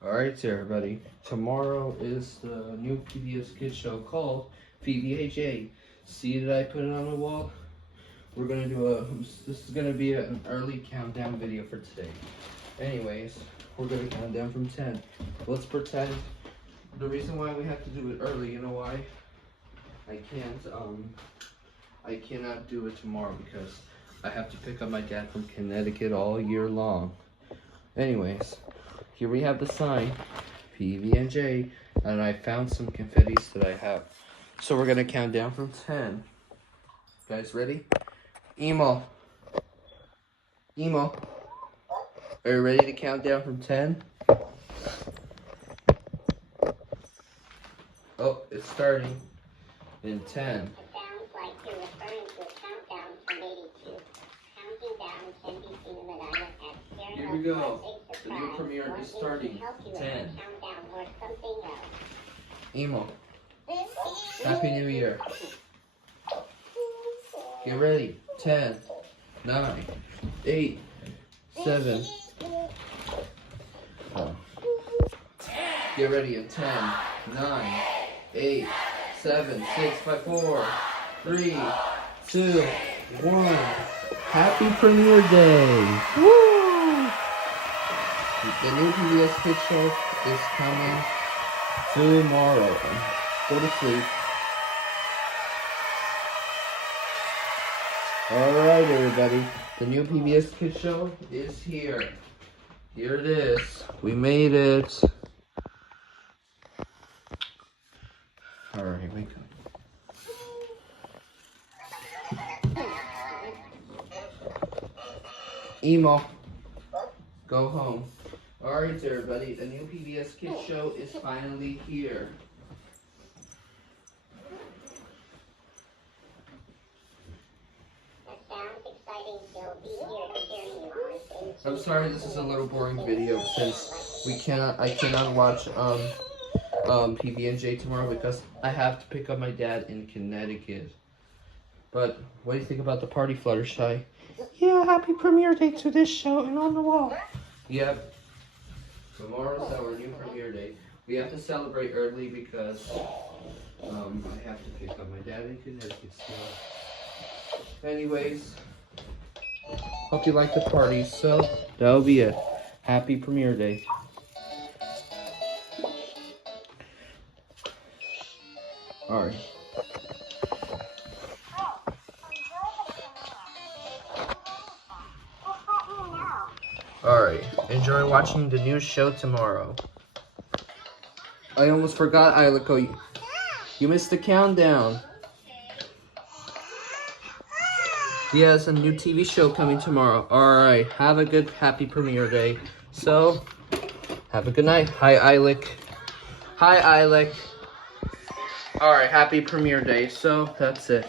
Alright, everybody. Tomorrow is the new PBS Kids show called Phoebe. See that I put it on the wall? We're gonna do this is gonna be an early countdown video for today. Anyways, we're gonna count down from 10. Let's pretend. The reason why we have to do it early, you know why? I cannot do it tomorrow because I have to pick up my dad from Connecticut all year long. Anyways, here we have the sign, PB&J, and I found some confettis that I have. So we're gonna count down from 10. Guys, ready? Emo, are you ready to count down from 10? Oh, it's starting in 10. It sounds like you're referring to a countdown from 82. Counting down can be seen in the diamond at Here we go. The new premiere is starting. 10. Emo, Happy New Year. Get ready. 10, 9, 8, 7. Get ready at 10, 9, 8, 7, 6, 5, 4, 3, 2, 1. Happy premiere day. Woo! The new PBS Kids show is coming tomorrow. Go to sleep. Alright, everybody. The new PBS Kids show is here. Here it is. We made it. Alright, wake up. Emo, go home. Alright, everybody. The new PBS Kids show is finally here. I'm sorry this is a little boring video since I cannot watch PB&J tomorrow because I have to pick up my dad in Connecticut. But what do you think about the party, Fluttershy? Yeah, happy premiere day to this show and on the wall. Yep. Tomorrow's our new premiere day. We have to celebrate early because I have to pick up my dad in Connecticut still. Anyways, hope you like the party. So that'll be it. Happy premiere day. Alright. Alright, enjoy watching the new show tomorrow. I almost forgot, Iliko. You missed the countdown. Yes, a new TV show coming tomorrow. Alright, have a good, happy premiere day. So, have a good night. Hi, Ilik. Hi, Ilik. Alright, happy premiere day. So, that's it.